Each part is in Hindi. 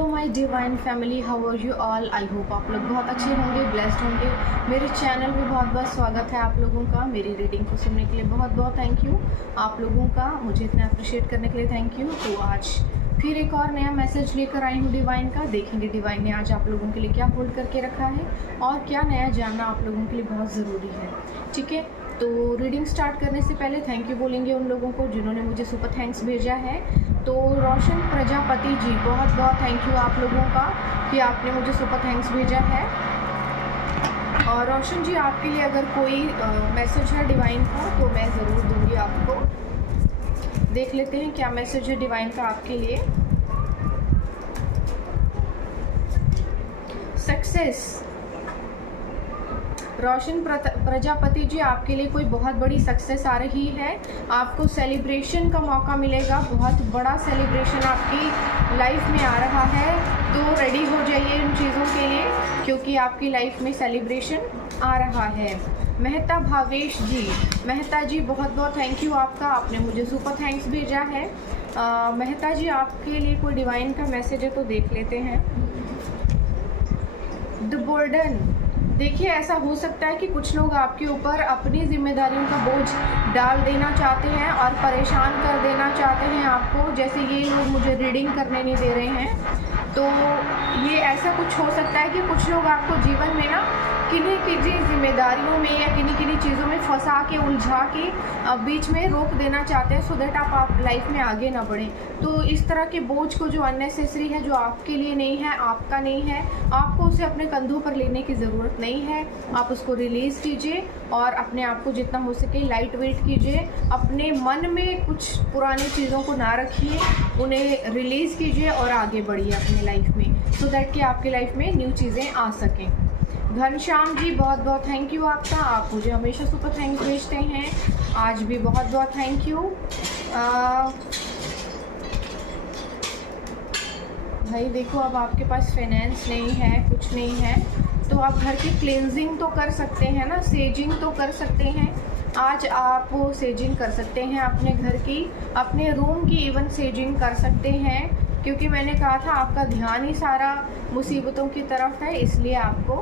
Hello my divine family, how are you all. I hope आप लोग बहुत अच्छे होंगे, ब्लेस्ड होंगे। मेरे चैनल पे बहुत बहुत स्वागत है आप लोगों का। मेरी रीडिंग को सुनने के लिए बहुत बहुत थैंक यू आप लोगों का, मुझे इतना अप्रिशिएट करने के लिए थैंक यू। तो आज फिर एक और नया मैसेज लेकर आई हूँ डिवाइन का। देखेंगे डिवाइन ने आज आप लोगों के लिए क्या होल्ड करके रखा है और क्या नया जानना आप लोगों के लिए बहुत ज़रूरी है। ठीक है, तो रीडिंग स्टार्ट करने से पहले थैंक यू बोलेंगे उन लोगों को जिन्होंने मुझे सुपर थैंक्स भेजा है। तो रोशन प्रजापति जी, बहुत बहुत थैंक यू आप लोगों का कि आपने मुझे सुपर थैंक्स भेजा है। और रोशन जी, आपके लिए अगर कोई मैसेज है डिवाइन का तो मैं ज़रूर दूंगी आपको। देख लेते हैं क्या मैसेज है डिवाइन का आपके लिए। सक्सेस। रोशन प्रजापति जी, आपके लिए कोई बहुत बड़ी सक्सेस आ रही है। आपको सेलिब्रेशन का मौका मिलेगा, बहुत बड़ा सेलिब्रेशन आपकी लाइफ में आ रहा है। तो रेडी हो जाइए उन चीज़ों के लिए क्योंकि आपकी लाइफ में सेलिब्रेशन आ रहा है। मेहता भावेश जी, मेहता जी बहुत बहुत थैंक यू आपका, आपने मुझे सुपर थैंक्स भेजा है। मेहता जी, आपके लिए कोई डिवाइन का मैसेज है तो देख लेते हैं। The burden. देखिए, ऐसा हो सकता है कि कुछ लोग आपके ऊपर अपनी जिम्मेदारियों का बोझ डाल देना चाहते हैं और परेशान कर देना चाहते हैं आपको। जैसे ये लोग मुझे रीडिंग करने नहीं दे रहे हैं, तो ये ऐसा कुछ हो सकता है कि कुछ लोग आपको जीवन में ना किन्हीं किन्हीं जिम्मेदारियों में या किन्हीं किन्हीं चीज़ों में फंसा के, उलझा के बीच में रोक देना चाहते हैं सो दैट आप लाइफ में आगे ना बढ़ें। तो इस तरह के बोझ को जो अननेसेसरी है, जो आपके लिए नहीं है, आपका नहीं है, आपको उसे अपने कंधों पर लेने की ज़रूरत नहीं है। आप उसको रिलीज़ कीजिए और अपने आप को जितना हो सके लाइट वेट कीजिए। अपने मन में कुछ पुरानी चीज़ों को ना रखिए, उन्हें रिलीज़ कीजिए और आगे बढ़िए अपनी लाइफ में सो दैट कि आपकी लाइफ में न्यू चीज़ें आ सकें। घनश्याम जी, बहुत बहुत थैंक यू आपका, आप मुझे हमेशा सुपर थैंक्स भेजते हैं, आज भी बहुत बहुत थैंक यू। भाई देखो, अब आपके पास फाइनेंस नहीं है, कुछ नहीं है, तो आप घर की क्लींजिंग तो कर सकते हैं ना, सेजिंग तो कर सकते हैं। आज आप वो सेजिंग कर सकते हैं अपने घर की, अपने रूम की इवन सेजिंग कर सकते हैं क्योंकि मैंने कहा था आपका ध्यान ही सारा मुसीबतों की तरफ है, इसलिए आपको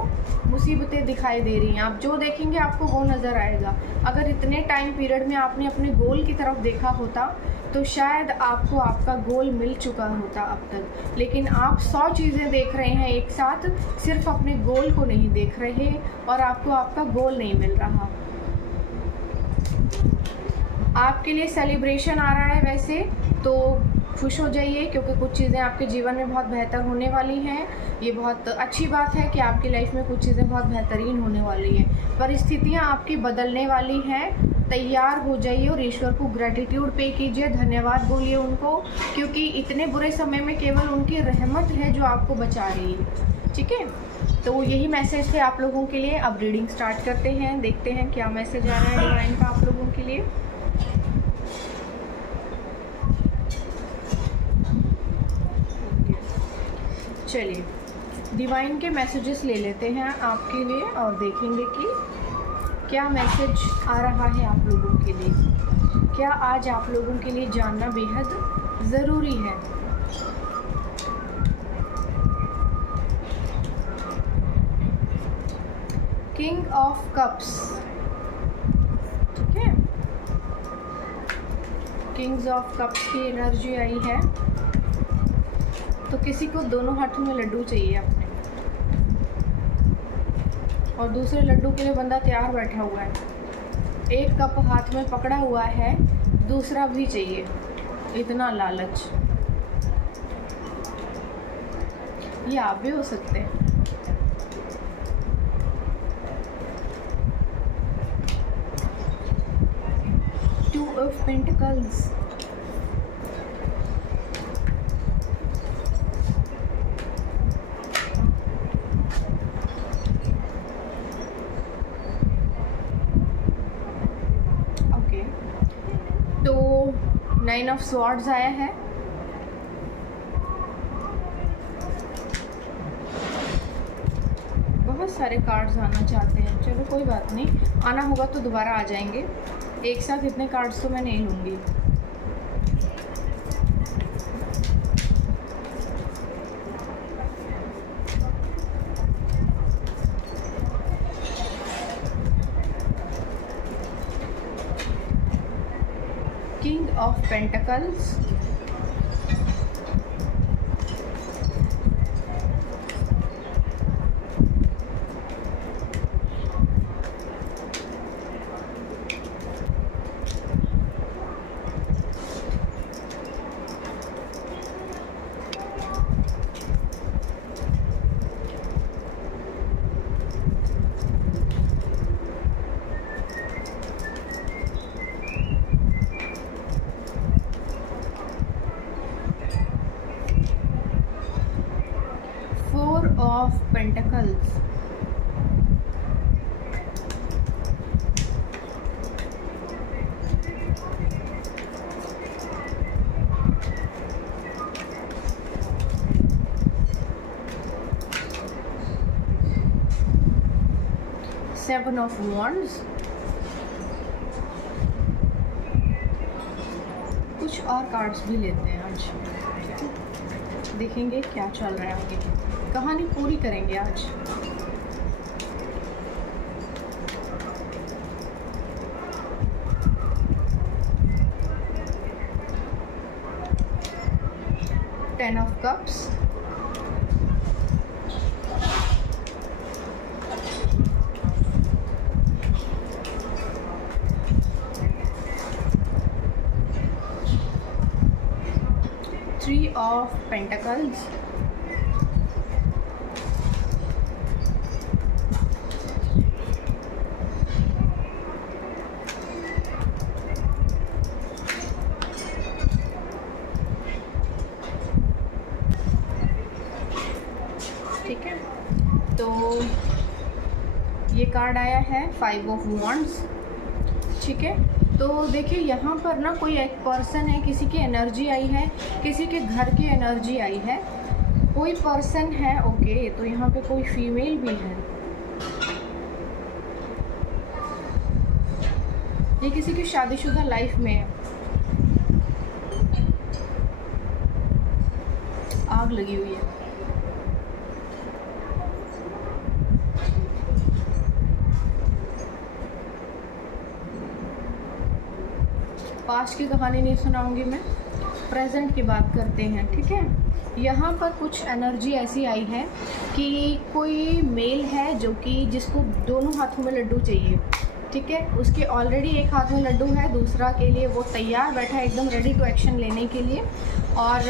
मुसीबतें दिखाई दे रही हैं। आप जो देखेंगे आपको वो नज़र आएगा। अगर इतने टाइम पीरियड में आपने अपने गोल की तरफ देखा होता तो शायद आपको आपका गोल मिल चुका होता अब तक, लेकिन आप 100 चीज़ें देख रहे हैं एक साथ, सिर्फ अपने गोल को नहीं देख रहे और आपको आपका गोल नहीं मिल रहा। आपके लिए सेलिब्रेशन आ रहा है वैसे तो खुश हो जाइए क्योंकि कुछ चीज़ें आपके जीवन में बहुत बेहतर होने वाली हैं। ये बहुत अच्छी बात है कि आपकी लाइफ में कुछ चीज़ें बहुत बेहतरीन होने वाली हैं। परिस्थितियाँ आपकी बदलने वाली हैं, तैयार हो जाइए और ईश्वर को ग्रैटिट्यूड पे कीजिए, धन्यवाद बोलिए उनको क्योंकि इतने बुरे समय में केवल उनकी रहमत है जो आपको बचा रही है। ठीक है, तो यही मैसेज थे आप लोगों के लिए। अब रीडिंग स्टार्ट करते हैं, देखते हैं क्या मैसेज आ रहा है डिवाइन का आप लोगों के लिए। चलिए डिवाइन के मैसेजेस ले लेते हैं आपके लिए और देखेंगे कि क्या मैसेज आ रहा है आप लोगों के लिए, क्या आज आप लोगों के लिए जानना बेहद ज़रूरी है। किंग ऑफ कप्स, ठीक है, किंग्स ऑफ कप्स की एनर्जी आई है। तो किसी को दोनों हाथों में लड्डू चाहिए अपने और दूसरे लड्डू के लिए बंदा तैयार बैठा हुआ है। एक कप हाथ में पकड़ा हुआ है, दूसरा भी चाहिए, इतना लालच। ये आप भी हो सकते हैं। Two of pentacles, nine of swords आया है। बहुत सारे कार्ड्स आना चाहते हैं, चलो कोई बात नहीं, आना होगा तो दोबारा आ जाएंगे। एक साथ इतने कार्ड्स तो मैं नहीं लूँगी। Of pentacles, of Pentacles, Seven of Wands। कुछ और कार्ड्स भी लेते हैं आज, देखेंगे क्या चल रहा है आगे, कहानी पूरी करेंगे आज। Ten of Cups, Three of Pentacles, ठीक है। तो ये कार्ड आया है Five of Wands, ठीक है। तो देखिए यहाँ पर ना कोई एक पर्सन है, किसी की एनर्जी आई है, किसी के घर की एनर्जी आई है, कोई पर्सन है, ओके। तो यहाँ पे कोई फीमेल भी है, ये किसी की शादीशुदा लाइफ में है, आग लगी हुई है। पास्ट की कहानी नहीं सुनाऊंगी मैं, प्रेजेंट की बात करते हैं, ठीक है। यहाँ पर कुछ एनर्जी ऐसी आई है कि कोई मेल है जो कि जिसको दोनों हाथों में लड्डू चाहिए, ठीक है। उसके ऑलरेडी एक हाथ में लड्डू है, दूसरा के लिए वो तैयार बैठा है एकदम रेडी टू एक्शन लेने के लिए। और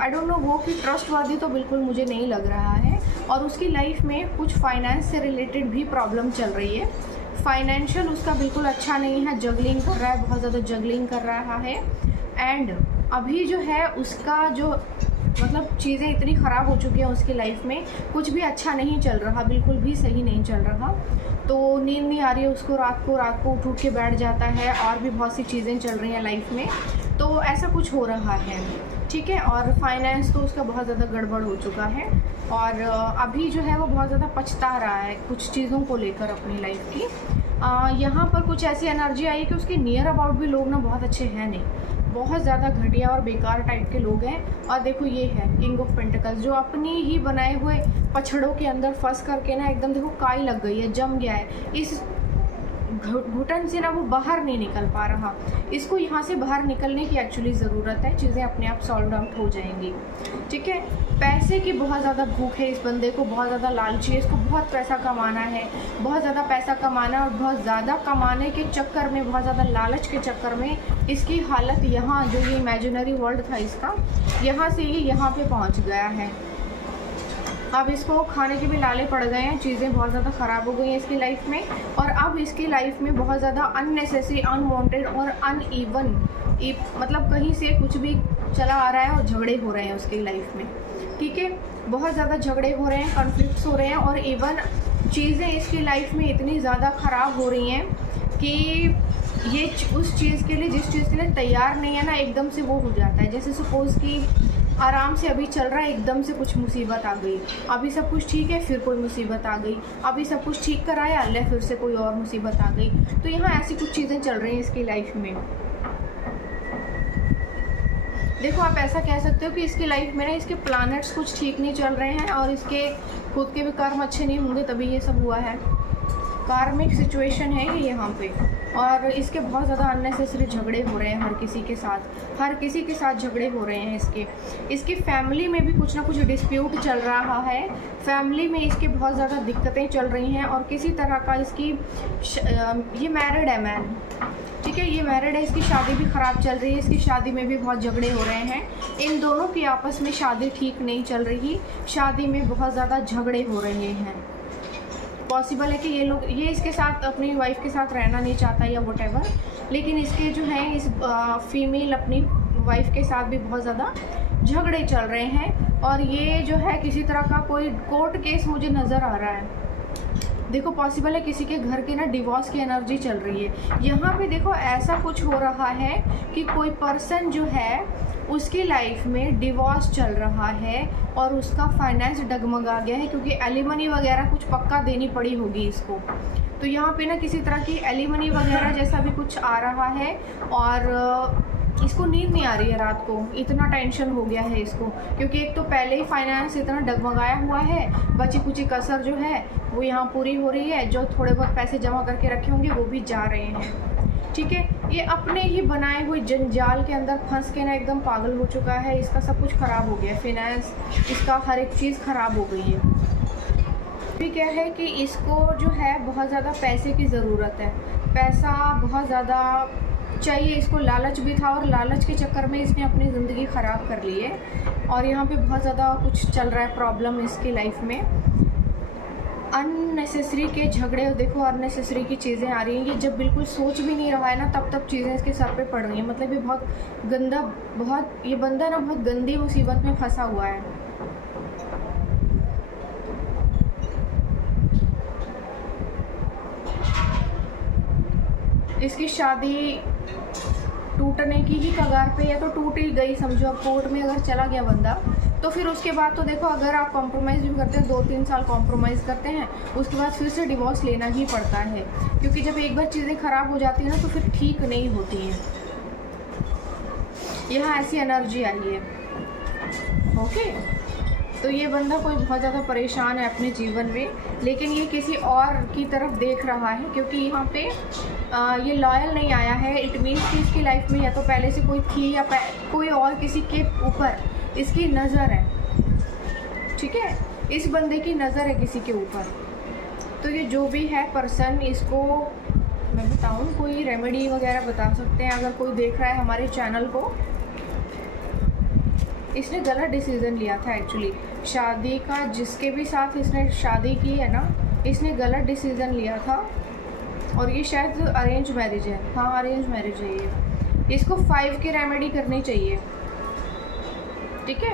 आई डोंट नो वो कि ट्रस्टवर्दी तो बिल्कुल मुझे नहीं लग रहा है। और उसकी लाइफ में कुछ फाइनेंस से रिलेटेड भी प्रॉब्लम चल रही है, फाइनेंशियल उसका बिल्कुल अच्छा नहीं है, जगलिंग कर रहा है, बहुत ज़्यादा जगलिंग कर रहा है। एंड अभी जो है उसका जो मतलब चीज़ें इतनी ख़राब हो चुकी हैं उसकी लाइफ में, कुछ भी अच्छा नहीं चल रहा, बिल्कुल भी सही नहीं चल रहा। तो नींद नहीं आ रही है उसको, रात को उठ के बैठ जाता है, और भी बहुत सी चीज़ें चल रही हैं लाइफ में, तो ऐसा कुछ हो रहा है, ठीक है। और फाइनेंस तो उसका बहुत ज़्यादा गड़बड़ हो चुका है, और अभी जो है वो बहुत ज़्यादा पछता रहा है कुछ चीज़ों को लेकर अपनी लाइफ की। यहाँ पर कुछ ऐसी एनर्जी आई कि उसके नियर अबाउट भी लोग ना बहुत अच्छे हैं नहीं, बहुत ज़्यादा घटिया और बेकार टाइप के लोग हैं। और देखो ये है किंग ऑफ पेंटिकल्स, जो अपनी ही बनाए हुए पछड़ों के अंदर फंस करके ना एकदम देखो काई लग गई है, जम गया है, इस घुटन से ना वो बाहर नहीं निकल पा रहा। इसको यहाँ से बाहर निकलने की एक्चुअली ज़रूरत है, चीज़ें अपने आप सॉल्व आउट हो जाएंगी, ठीक है। पैसे की बहुत ज़्यादा भूख है इस बंदे को, बहुत ज़्यादा लालची है, इसको बहुत पैसा कमाना है, बहुत ज़्यादा पैसा कमाना, और बहुत ज़्यादा कमाने के चक्कर में, बहुत ज़्यादा लालच के चक्कर में इसकी हालत यहाँ जो ये इमेजिनरी वर्ल्ड था इसका, यहाँ से ये यहाँ पे पहुँच गया है। अब इसको खाने के भी लाले पड़ गए हैं, चीज़ें बहुत ज़्यादा ख़राब हो गई हैं इसकी लाइफ में। और अब इसकी लाइफ में बहुत ज़्यादा अननेसेसरी, अनवांटेड और अनइवन, मतलब कहीं से कुछ भी चला आ रहा है और झगड़े हो रहे हैं उसकी लाइफ में, ठीक है। बहुत ज़्यादा झगड़े हो रहे हैं, कॉन्फ्लिक्ट्स हो रहे हैं, और इवन चीज़ें इसकी लाइफ में इतनी ज़्यादा ख़राब हो रही हैं कि ये उस चीज़ के लिए, जिस चीज़ के लिए तैयार नहीं है ना, एकदम से वो हो जाता है। जैसे सपोज़ कि आराम से अभी चल रहा है, एकदम से कुछ मुसीबत आ गई, अभी सब कुछ ठीक है, फिर कोई मुसीबत आ गई, अभी सब कुछ ठीक कराया, अल्लाह फिर से कोई और मुसीबत आ गई। तो यहाँ ऐसी कुछ चीज़ें चल रही हैं इसकी लाइफ में। देखो आप ऐसा कह सकते हो कि इसकी लाइफ में ना इसके प्लैनेट्स कुछ ठीक नहीं चल रहे हैं, और इसके खुद के भी कर्म अच्छे नहीं होंगे, तभी ये सब हुआ है। कार्मिक सिचुएशन है ये यहाँ पे। और इसके बहुत ज़्यादा अननेसेसरी झगड़े हो रहे हैं हर किसी के साथ झगड़े हो रहे हैं। इसकी फैमिली में भी कुछ ना कुछ डिस्प्यूट चल रहा है, फैमिली में इसके बहुत ज़्यादा दिक्कतें चल रही हैं और किसी तरह का ये मैरिड है मैन, ठीक है, ये मैरिड है, इसकी शादी भी ख़राब चल रही है, इसकी शादी में भी बहुत झगड़े हो रहे हैं। इन दोनों की आपस में शादी ठीक नहीं चल रही, शादी में बहुत ज़्यादा झगड़े हो रहे हैं। पॉसिबल है कि ये इसके साथ अपनी वाइफ के साथ रहना नहीं चाहता या वॉटेवर, लेकिन इसके जो है इस फीमेल अपनी वाइफ के साथ भी बहुत ज़्यादा झगड़े चल रहे हैं और ये जो है किसी तरह का कोई कोर्ट केस मुझे नज़र आ रहा है। देखो पॉसिबल है किसी के घर के ना डिवोर्स की एनर्जी चल रही है। यहाँ पे देखो ऐसा कुछ हो रहा है कि कोई पर्सन जो है उसकी लाइफ में डिवोर्स चल रहा है और उसका फाइनेंस डगमगा गया है क्योंकि एलिमनी वगैरह कुछ पक्का देनी पड़ी होगी इसको। तो यहाँ पे ना किसी तरह की एलिमनी वगैरह जैसा भी कुछ आ रहा है और इसको नींद नहीं आ रही है रात को, इतना टेंशन हो गया है इसको, क्योंकि एक तो पहले ही फाइनेंस इतना डगमगाया हुआ है, बची कुची कसर जो है वो यहाँ पूरी हो रही है, जो थोड़े बहुत पैसे जमा करके रखे होंगे वो भी जा रहे हैं, ठीक है। ये अपने ही बनाए हुए जंजाल के अंदर फंस के ना एकदम पागल हो चुका है, इसका सब कुछ ख़राब हो गया है, फाइनेंस इसका हर एक चीज़ ख़राब हो गई है। भी क्या है कि इसको जो है बहुत ज़्यादा पैसे की ज़रूरत है, पैसा बहुत ज़्यादा चाहिए इसको, लालच भी था और लालच के चक्कर में इसने अपनी ज़िंदगी ख़राब कर ली है और यहाँ पे बहुत ज़्यादा कुछ चल रहा है प्रॉब्लम इसकी लाइफ में। अननेसेसरी के झगड़े, देखो अननेसेसरी की चीज़ें आ रही हैं, ये जब बिल्कुल सोच भी नहीं रहा है ना तब चीज़ें इसके सर पे पड़ रही हैं। मतलब ये बहुत गंदा, ये बंदा ना बहुत गंदी मुसीबत में फंसा हुआ है। इसकी शादी टूटने की ही कगार पे है, तो टूट ही गई समझो। अब कोर्ट में अगर चला गया बंदा तो फिर उसके बाद तो देखो अगर आप कॉम्प्रोमाइज़ भी करते हैं, 2-3 साल कॉम्प्रोमाइज़ करते हैं, उसके बाद फिर से डिवोर्स लेना ही पड़ता है, क्योंकि जब एक बार चीज़ें ख़राब हो जाती हैं ना तो फिर ठीक नहीं होती हैं। यहाँ ऐसी एनर्जी आई है, ओके। तो ये बंदा कोई बहुत ज़्यादा परेशान है अपने जीवन में, लेकिन ये किसी और की तरफ देख रहा है, क्योंकि यहाँ पे ये लॉयल नहीं आया है। इट मीन्स कि इसकी लाइफ में या तो पहले से कोई थी या कोई और किसी के ऊपर इसकी नज़र है, ठीक है, इस बंदे की नज़र है किसी के ऊपर। तो ये जो भी है पर्सन, इसको मैं बताऊँ कोई रेमेडी वगैरह बता सकते हैं अगर कोई देख रहा है हमारे चैनल को। इसने गलत डिसीज़न लिया था एक्चुअली, शादी का जिसके भी साथ इसने शादी की है ना, इसने गलत डिसीज़न लिया था और ये शायद अरेंज मैरिज है, हाँ अरेंज मैरिज है ये। इसको 5 की रेमेडी करनी चाहिए, ठीक है।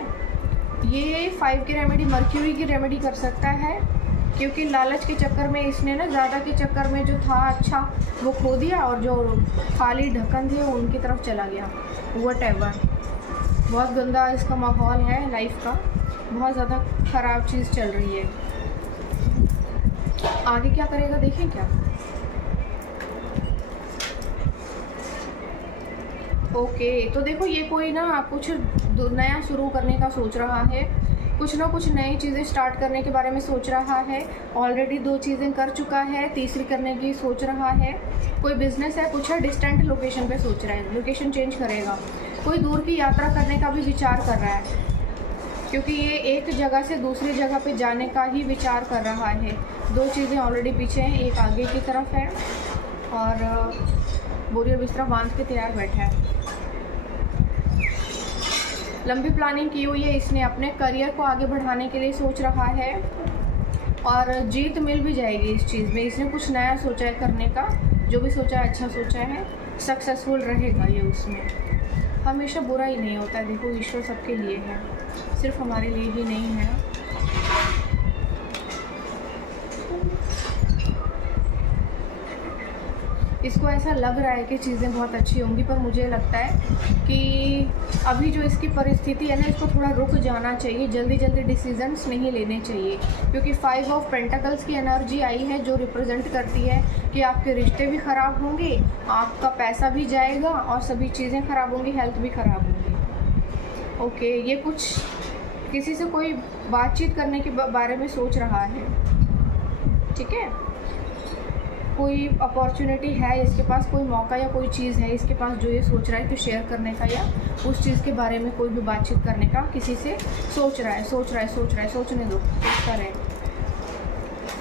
ये 5 की रेमेडी मर्क्यूरी की रेमेडी कर सकता है, क्योंकि लालच के चक्कर में इसने ना ज़्यादा के चक्कर में जो था अच्छा वो खो दिया और जो खाली ढक्कन थे उनकी तरफ चला गया, व्हाटएवर। बहुत गंदा इसका माहौल है लाइफ का, बहुत ज़्यादा ख़राब चीज़ चल रही है। आगे क्या करेगा देखें क्या। ओके तो देखो ये कोई ना कुछ नया शुरू करने का सोच रहा है, कुछ ना कुछ नई चीज़ें स्टार्ट करने के बारे में सोच रहा है। ऑलरेडी 2 चीज़ें कर चुका है, तीसरी करने की सोच रहा है। कोई बिजनेस है, कुछ है डिस्टेंट लोकेशन पे सोच रहा है, लोकेशन चेंज करेगा। कोई दूर की यात्रा करने का भी विचार कर रहा है, क्योंकि ये एक जगह से दूसरी जगह पे जाने का ही विचार कर रहा है। 2 चीज़ें ऑलरेडी पीछे हैं, एक आगे की तरफ है और बोरिया बिस्तरा बांध के तैयार बैठा है। लंबी प्लानिंग की हुई है इसने, अपने करियर को आगे बढ़ाने के लिए सोच रहा है और जीत मिल भी जाएगी इस चीज़ में। इसने कुछ नया सोचा है करने का, जो भी सोचा है अच्छा सोचा है, सक्सेसफुल रहेगा ये उसमें। हमेशा बुरा ही नहीं होता है, देखो ईश्वर सबके लिए है, सिर्फ हमारे लिए ही नहीं है। इसको ऐसा लग रहा है कि चीज़ें बहुत अच्छी होंगी, पर मुझे लगता है कि अभी जो इसकी परिस्थिति है ना, इसको थोड़ा रुक जाना चाहिए, जल्दी जल्दी डिसीजंस नहीं लेने चाहिए, क्योंकि 5 ऑफ पेंटिकल्स की एनर्जी आई है जो रिप्रेजेंट करती है कि आपके रिश्ते भी ख़राब होंगे, आपका पैसा भी जाएगा और सभी चीज़ें ख़राब होंगी, हेल्थ भी ख़राब होगी। ओके ये कुछ किसी से कोई बातचीत करने के बारे में सोच रहा है, ठीक है। कोई अपॉर्चुनिटी है इसके पास, कोई मौका या कोई चीज़ है इसके पास जो ये सोच रहा है कि शेयर करने का या उस चीज़ के बारे में कोई भी बातचीत करने का किसी से सोच रहा है। सोचने दो, सोचता रहे।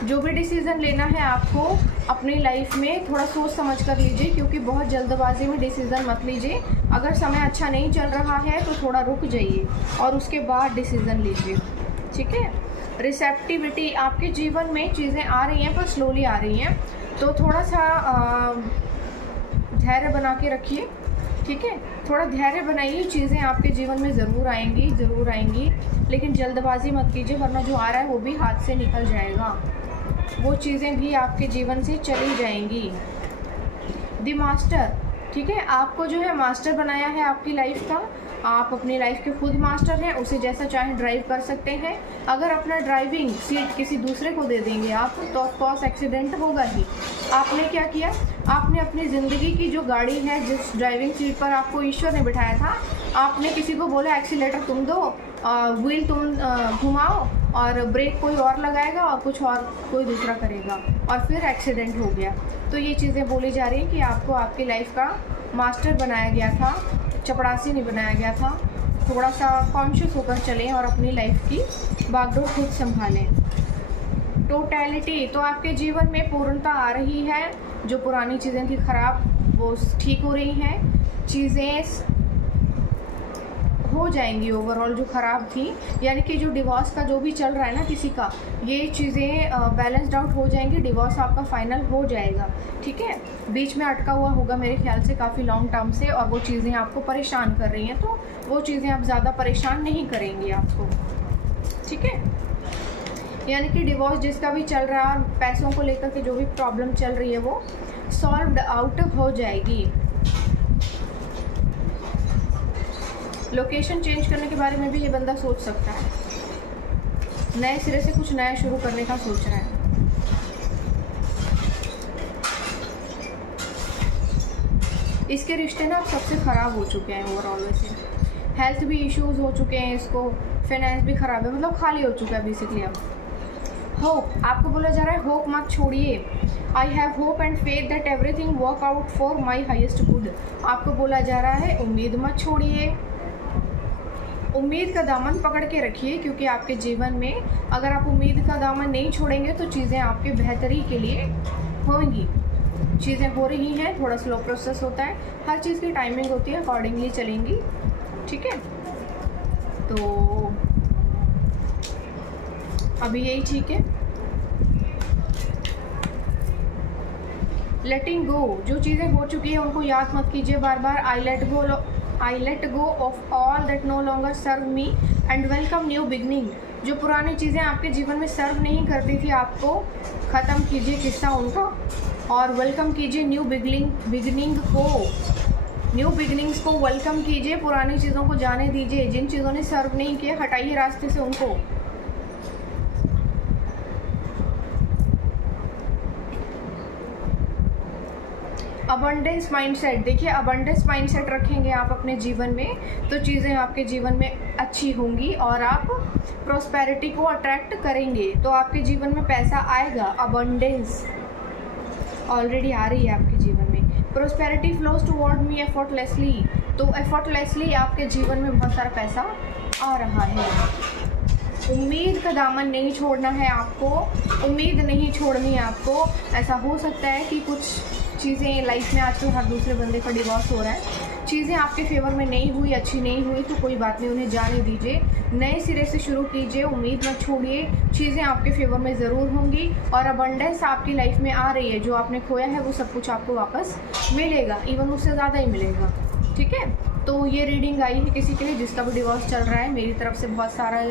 जो भी डिसीज़न लेना है आपको अपनी लाइफ में थोड़ा सोच समझ कर लीजिए, क्योंकि बहुत जल्दबाजी में डिसीज़न मत लीजिए। अगर समय अच्छा नहीं चल रहा है तो थोड़ा रुक जाइए और उसके बाद डिसीज़न लीजिए, ठीक है। रिसेप्टिविटी, आपके जीवन में चीज़ें आ रही हैं पर स्लोली आ रही हैं, तो थोड़ा सा धैर्य बना के रखिए, ठीक है। थोड़ा धैर्य बनाइए, चीज़ें आपके जीवन में ज़रूर आएंगी, लेकिन जल्दबाजी मत कीजिए, वरना जो आ रहा है वो भी हाथ से निकल जाएगा, वो चीज़ें भी आपके जीवन से चली जाएंगी। द मास्टर, ठीक है, आपको जो है मास्टर बनाया है आपकी लाइफ का। आप अपनी लाइफ के खुद मास्टर हैं, उसे जैसा चाहे ड्राइव कर सकते हैं। अगर अपना ड्राइविंग सीट किसी दूसरे को दे देंगे आप, तो ऑफकोर्स एक्सीडेंट होगा ही। आपने क्या किया, आपने अपनी ज़िंदगी की जो गाड़ी है, जिस ड्राइविंग सीट पर आपको ईश्वर ने बिठाया था, आपने किसी को बोला एक्सीलेटर तुम दो, व्हील तुम घुमाओ, और ब्रेक कोई और लगाएगा और कुछ और कोई दूसरा करेगा, और फिर एक्सीडेंट हो गया। तो ये चीज़ें बोली जा रही हैं कि आपको आपकी लाइफ का मास्टर बनाया गया था, चपड़ासी नहीं बनाया गया था। थोड़ा सा कॉन्शियस होकर चलें और अपनी लाइफ की बागडोर खुद संभालें। टोटलिटी, तो आपके जीवन में पूर्णता आ रही है। जो पुरानी चीज़ें थी खराब, वो ठीक हो रही हैं। चीज़ें हो जाएंगी ओवरऑल जो ख़राब थी, यानी कि जो डिवोर्स का जो भी चल रहा है ना किसी का, ये चीज़ें बैलेंस्ड आउट हो जाएंगी, डिवोर्स आपका फाइनल हो जाएगा, ठीक है। बीच में अटका हुआ होगा मेरे ख्याल से काफ़ी लॉन्ग टर्म से, और वो चीज़ें आपको परेशान कर रही हैं, तो वो चीज़ें आप ज़्यादा परेशान नहीं करेंगी आपको, ठीक है। यानी कि डिवोर्स जिसका भी चल रहा है, पैसों को लेकर के जो भी प्रॉब्लम चल रही है वो सॉल्व्ड आउट हो जाएगी। लोकेशन चेंज करने के बारे में भी ये बंदा सोच सकता है, नए सिरे से कुछ नया शुरू करने का सोच रहा है। इसके रिश्ते ना सबसे ख़राब हो चुके हैं ओवरऑल, वैसे हेल्थ भी इश्यूज हो चुके हैं, इसको फाइनेंस भी ख़राब है, मतलब खाली हो चुका है बेसिकली। अब होप, आपको बोला जा रहा है होप मत छोड़िए। I have hope and faith that everything work out for my highest good. आपको बोला जा रहा है उम्मीद मत छोड़िए, उम्मीद का दामन पकड़ के रखिए, क्योंकि आपके जीवन में अगर आप उम्मीद का दामन नहीं छोड़ेंगे तो चीज़ें आपके बेहतरी के लिए होंगी। चीज़ें हो रही हैं, थोड़ा स्लो प्रोसेस होता है, हर चीज़ की टाइमिंग होती है, अकॉर्डिंगली चलेंगी, ठीक है। तो अभी यही ठीक है। लेटिंग गो, जो चीज़ें हो चुकी है उनको याद मत कीजिए बार बार। I let go of all that no longer serve me and welcome new beginning. जो पुरानी चीज़ें आपके जीवन में सर्व नहीं करती थी आपको, ख़त्म कीजिए किस्सा उनका और वेलकम कीजिए न्यू बिगनिंग को, न्यू बिगनिंग्स को वेलकम कीजिए। पुरानी चीज़ों को जाने दीजिए, जिन चीज़ों ने सर्व नहीं किया हटाइए रास्ते से उनको। अबंडेंस माइंडसेट, देखिए अबंडेंस माइंडसेट रखेंगे आप अपने जीवन में तो चीज़ें आपके जीवन में अच्छी होंगी और आप प्रॉस्पेरिटी को अट्रैक्ट करेंगे, तो आपके जीवन में पैसा आएगा। अबंडेंस ऑलरेडी आ रही है आपके जीवन में। प्रॉस्पेरिटी फ्लोज टुवर्ड मी एफर्टलेसली, तो एफर्टलेसली आपके जीवन में बहुत सारा पैसा आ रहा है। उम्मीद का दामन नहीं छोड़ना है आपको, उम्मीद नहीं छोड़नी है आपको। ऐसा हो सकता है कि कुछ चीज़ें लाइफ में आजकल हर दूसरे बंदे का डिवोर्स हो रहा है, चीज़ें आपके फेवर में नहीं हुई, अच्छी नहीं हुई, तो कोई बात नहीं, उन्हें जाने दीजिए, नए सिरे से शुरू कीजिए, उम्मीद मत छोड़िए, चीज़ें आपके फेवर में ज़रूर होंगी और अबंडेंस आपकी लाइफ में आ रही है। जो आपने खोया है वो सब कुछ आपको वापस मिलेगा, इवन उससे ज़्यादा ही मिलेगा, ठीक है। तो ये रीडिंग आई है किसी के लिए जिसका भी डिवोर्स चल रहा है। मेरी तरफ से बहुत सारा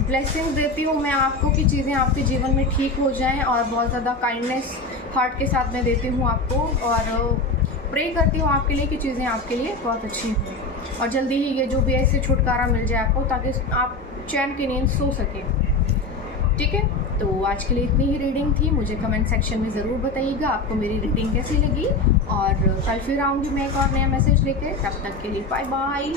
ब्लेसिंग्स देती हूँ मैं आपको कि चीज़ें आपके जीवन में ठीक हो जाएं और बहुत ज़्यादा काइंडनेस हार्ट के साथ मैं देती हूँ आपको और प्रे करती हूँ आपके लिए कि चीज़ें आपके लिए बहुत अच्छी हों और जल्दी ही ये जो भी है इससे छुटकारा मिल जाए आपको, ताकि आप चैन की नींद सो सकें, ठीक है। तो आज के लिए इतनी ही रीडिंग थी। मुझे कमेंट सेक्शन में ज़रूर बताइएगा आपको मेरी रीडिंग कैसी लगी और कल फिर आऊँगी मैं एक और नया मैसेज लेकर। तब तक के लिए बाय बाय।